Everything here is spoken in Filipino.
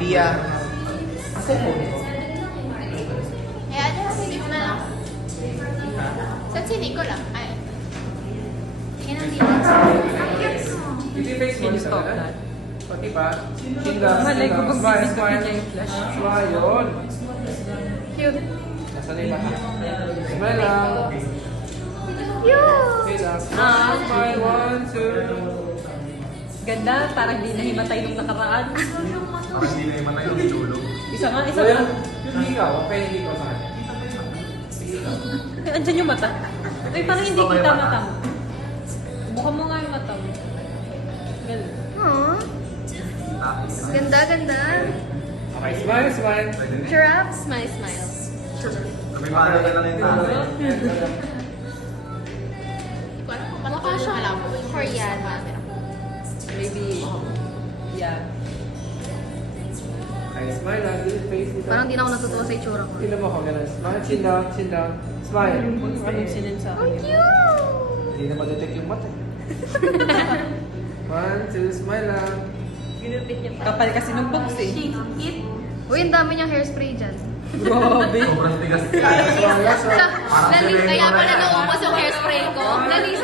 Pia. Asa yung phone ko? Eh, ano na, hindi mo na lang. Saan si Nico lang? Ay. Tingin ang dito. Hindi face mo Can you stop that? Pati ba? Chinga. Malay ko pag Smile, bibig smile. niya yung flash. Smile, yun. Cute. Nasa nila ka. Smile lang. Okay lang. Smile, 1, 2. Ganda, parang di nahimatay nung nakaraan. Parang hindi na yung matay yung chulo. Isa nga, isa So, nga. yung hikaw, okay, hindi ko sa kanya. Ay, andyan yung mata. Ay, parang hindi kita mata mo. Buka mo nga yung mata mo. Ganun. Aww. Ganda, ganda. Okay, smile, smile. Giraffe, smile, smile. May paano ka lang yung tatay. Hindi ko alam kung paano ko siya alam. Korean, mga Maybe, yeah. Okay, smile lang. Dito face dito. Parang di na ako natutuwa sa itsura ko. Tingnan mo ako, ganun. Smile, chin down, chin down. Smile. Anong sinin sa Ang akin? cute! Hindi na madetect yung mata. 1, 2, smile lang. Ginupit niya. Kapal kasi nung box eh. Uy, ang dami niyang hairspray dyan. Grabe. Sobrang tigas. Smile lang, Kaya pala naubos yung hairspray ko. Nalis